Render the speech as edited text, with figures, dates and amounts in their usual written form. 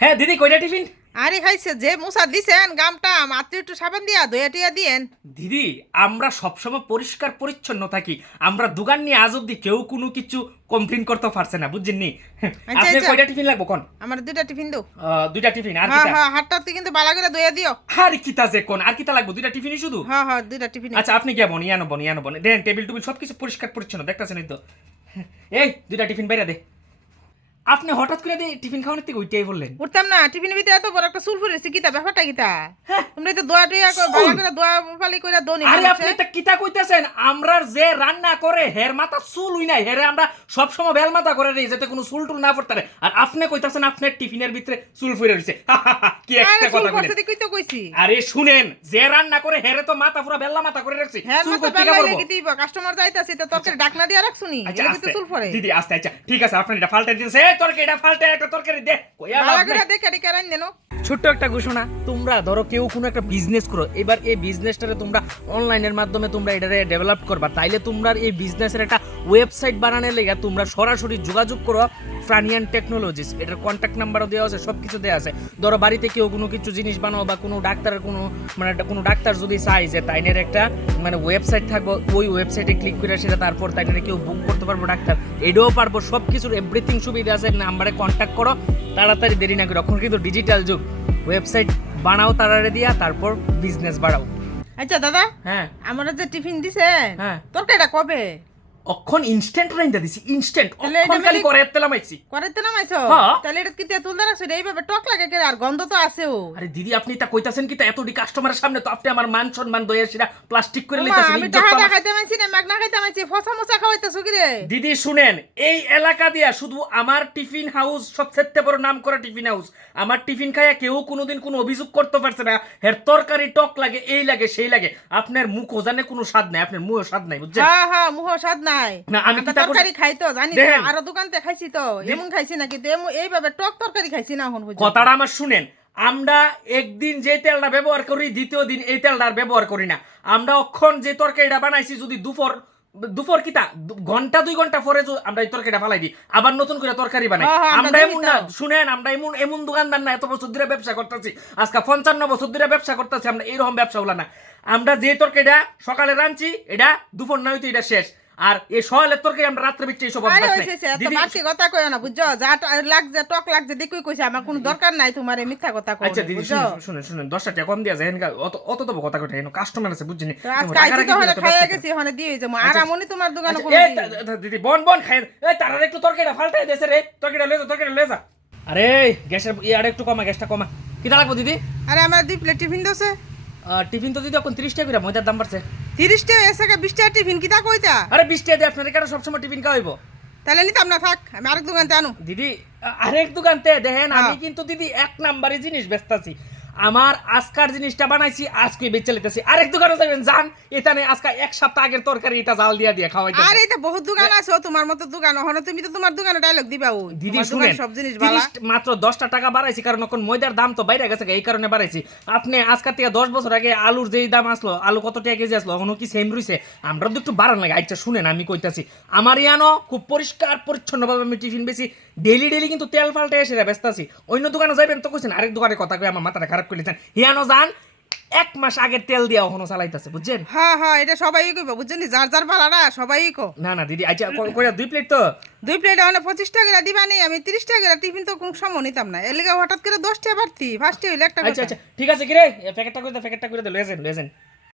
হ্যাঁ দিদি কয়টা টিফিন? আরে খাইছে যে মুসা দিছেন গামটা মাত্র একটু সাবান দিয়া দইয়া টিয়া দিয়েন। দিদি আমরা সবসময় পরিষ্কার পরিচ্ছন্ন থাকি, আমরা দোকান নিয়ে আজ অব্দি কেউ কোনো কিছু কমপ্লেন করতে পারছে না, বুঝছেন নি? আচ্ছা, আপনি আচ্ছা। কয়টা টিফিন লাগবো কোন? আমার দুইটা টিফিন দাও। দুইটা টিফিন আর হ্যাঁ কিটা? হ্যাঁ হাতটা কিন্তু বালা করে দইয়া দিও। আর কিতা যে কোন আর কিতা লাগবো? দুইটা টিফিনই শুধু? হ্যাঁ হ্যাঁ দুইটা টিফিন। আচ্ছা আপনি কে বন ইয়ানো বন ইয়ানো বন দেন, টেবিল টুবিল সবকিছু পরিষ্কার পরিচ্ছন্ন দেখতাছেন তো। এই দুইটা টিফিন বাইরে দে। আপনি হঠাৎ করে টিফিন খাওয়ানোর থেকে ওইটাই বললেন? উঠতাম না টিফিনের ভিতরে এত বড় একটা চুল ফুরেছে কিতা ব্যাপারটা কিতা? হ্যাঁ। তোমরা তো দোয়া টিয়া করে বালা করে দোয়া ফালি করে দোনি। আরে আপনি তা কিতা কইতাছেন? আমরা যে রান্না করে হের মাথা চুল হই নাই, হেরে আমরা সব সময় বেল মাথা করে দেই যাতে কোনো চুল টুল না পড়তে পারে। আর আপনি কইতাছেন আপনার টিফিনের ভিতরে চুল ফুরে রইছে। কি একটা কথা কইলেন? কইতে কইতে কইছি। আরে শুনেন, যে রান্না করে হেরে তো মাথা পুরো বেল্লা মাথা করে রাখছি। হ্যাঁ চুল মাথা কই থেকে বেলা পড়বো? লাগি দিব কাস্টমার যাইতাছে তো তরকারি ডাকনা দিয়া রাখছুনি। আচ্ছা এর আস্তে ভিতরে চুল ফুরে। দিদি আস্তে, আচ্ছা ঠিক আছে আপনি এটা ফালটা দিতেছে। এই তরকারি এটা ফালটা একটা তরকারি দে। কইয়া বালা লাভ করে নাই। দেখে দেখে রাইন দেনো। ছোট্ট একটা ঘোষণা, তোমরা ধরো কেউ কোনো একটা বিজনেস করো, এবার এই বিজনেসটারে তোমরা অনলাইনের মাধ্যমে তোমরা এটারে ডেভেলপ করবা, তাইলে তোমরা এই বিজনেসের একটা ওয়েবসাইট বানানোর লেগে তোমরা সরাসরি যোগাযোগ করো ফ্রানিয়ান টেকনোলজিস। এটার কন্ট্যাক্ট নাম্বারও দেওয়া আছে, সব কিছু দেওয়া আছে। ধরো বাড়িতে কেউ কোনো কিছু জিনিস বানাও বা কোনো ডাক্তারের কোনো ডাক্তার যদি চাই যে তাইনের একটা ওয়েবসাইট থাকবো, ওই ওয়েবসাইটে ক্লিক করে সেটা তারপর তাইনের কেউ বুক করতে পারবো ডাক্তার, এটাও পারবো। সব কিছুর এভরিথিং সুবিধা আছে। নাম্বারে কন্ট্যাক্ট করো, তাড়াতাড়ি দেরি না করে। এখন কিন্তু ডিজিটাল যুগ, ওয়েবসাইট বানাও তাড়াতাড়ি দিয়া, তারপর বিজনেস বাড়াও। আচ্ছা দাদা, হ্যাঁ আমার যে টিফিন দিছেন হ্যাঁ তরকারিটা কবে? অক্ষণ ইনস্ট্যান্ট রাইন্দা দিছি, ইনস্ট্যান্ট তাহলে অক্ষণ এটা খালি মানে- করে তেলাম আইছি। করাইতে নামাইছো? হ্যাঁ। তাহলে এটা কি তেঁতুল দ্বারা সেটা এইভাবে টক লাগে কে? আর গন্ধ তো আছেও। আরে দিদি আপনি তা কইতাছেন কি তা এতটি কাস্টমারের সামনে তো আপনি আমার মান সম্মান দইয়া সেটা প্লাস্টিক করে ওমা, লইতাছেন। আমি ইজ্জত টাকা তো আমার- খাইতে মাইছি না মাগনা খাইতে মাইছি, ফসা মশা খাওয়াইতেছো কি রে? দিদি শুনেন, এই এলাকা দিয়া শুধু আমার টিফিন হাউস সবচেয়ে বড় নাম করা টিফিন হাউস। আমার টিফিন খাইয়া কেউ কোনোদিন কোনো অভিযোগ করতে পারছে না এর তরকারি টক লাগে, এই লাগে সেই লাগে। আপনার মুখও জানে কোনো স্বাদ নাই, আপনার মুখও স্বাদ নাই, বুঝছেন? হ্যাঁ হ্যাঁ মুহ স্বাদ নাই। না, আমি আমরা কি তা করি- তরকারি খাই তো জানি তো, দেখেন। আরো দোকানতে খাইছি তো এমন খাইছি না, কিন্তু এইভাবে টক তরকারি খাইছি না এখন পর্যন্ত। কথাটা আমার শুনেন, আমরা একদিন যে তেলটা ব্যবহার করি দ্বিতীয় দিন এই তেলটা আর ব্যবহার করি না। আমরা অক্ষণ যে তরকারিটা বানাইছি যদি দুপুর কিতা ঘন্টা 2 ঘন্টা পরে আমরা এই তরকারিটা ফালাই দিই, আবার নতুন করে তরকারি বানাই। হ্যাঁ, হ্যাঁ, আমরা আমরা এমন দেখি না, তো। শুনেন, আমরা এমন এমন দোকানদার না, এত বছর ধরে ব্যবসা করতেছি, আজকে 55 বছর ধরে ব্যবসা করতেছি। আমরা এইরকম ব্যবসা হলো না। আমরা যে তরকারিটা সকালে রাঁধছি এটা দুপুর না হইতে এটা শেষ, আর এই সকালের তরকারি আমরা রাত্রে বিচ্ছে এইসব আরে অভ্যাস হইছে নাই। এত দিদি বাড়তি কথা কইও না বুঝছো, যা লাগছে টক লাগছে দেখই কইছে, আমার কোনো দরকার নাই তোমার এই মিথ্যা কথা কও। আচ্ছা দিদি বুঝছো? শুনেন শুনেন 10 টাকা কম দিয়া যায়, অত অত তো কথা কইটা এনো কাস্টমার আছে, বুঝছেন? তো আজকে আইছি তো হলে খাইয়া গেছি, ওখানে দিয়ে যাবো। আর আমনি তোমার দোকানে কোনো দিদি বন খাই, এই তারা একটু তরকারিটা ফালটাই দেছে রে, তরকারিটা লয়ে যা। আরে গ্যাসের আরে একটু কমা, গ্যাসটা কমা। কিটা লাগবো দিদি? আরে আমার 2 প্লেট টিফিন দছে। টিফিন তো দিদি এখন 30 টাকা করে, ময়দার দাম বাড়ছে। 30 টাকা এসে 20 টাকা টিফিন কিতা কইতা? আরে 20 টাকা দিয়ে আপনার কেন সবসময় টিফিন খাওয়াইবো? তাহলে নিতাম না, থাক আমি আরেক দোকানতে আনো। দিদি আরেক দোকানতে দেখেন, আমি হ্যাঁ। কিন্তু দিদি 1 নাম্বারে জিনিস বেচতাছি। আমার আজকার জিনিসটা বানাইছি আজকে বেচে লিতেছি। আরেক দোকানে যাবেন যান, এখানে আজকে 1 সপ্তাহ আগের তরকারি এটা জাল দিয়ে খাওয়াই আর এটা বহুত দোকান আছে তোমার মতো দোকান, ওখানে তুমি তো তোমার দোকানে ডায়লগ দিবা। ও দিদি তোমার শুনেন, দোকানে সব জিনিস ভালো। মাত্র 10টা টাকা বাড়াইছি, কারণ এখন ময়দার দাম তো বাইরে গেছে, এই কারণে বাড়াইছি। আপনি আজকাল থেকে 10 বছর আগে আলুর যেই দাম আসলো, আলু কত টাকা কেজি আসলো, এখনো কি সেম রইছে? আমরা তো একটু বাড়ান লাগে। আচ্ছা শুনেন, আমি কইতাছি, আমার ইয়ানো খুব পরিষ্কার পরিচ্ছন্নভাবে আমি টিফিন বেশি, ডেলি কিন্তু তেল ফালটা এসে বেচতাছি। অন্য দোকানে যাবেন তো কইছেন, আরেক দোকানে কথা কই আমার মাথাটা খারাপ করে দিয়েছেন। হিয়ানো যান, 1 মাস আগে তেল দিয়া এখনো চালাইতাছে, বুঝছেন? হ্যাঁ হ্যাঁ এটা সবাই কইবা, বুঝছেন? যার যার ভালো না সবাই কো। না দিদি, আচ্ছা কইরা 2 প্লেট তো 2 প্লেট মানে 25 টাকা করে দিবা নেই, আমি 30 টাকা করে টিফিন তো কোন সময় নিতাম না। এর লিগে হঠাৎ করে 10 টাকা বাড়তি, ফার্স্টে হইলে একটা আচ্ছা কথা। আচ্ছা ঠিক আছে, কি রে প্যাকেটটা করে দে, প্যাকেটটা করে দে, লয়েছেন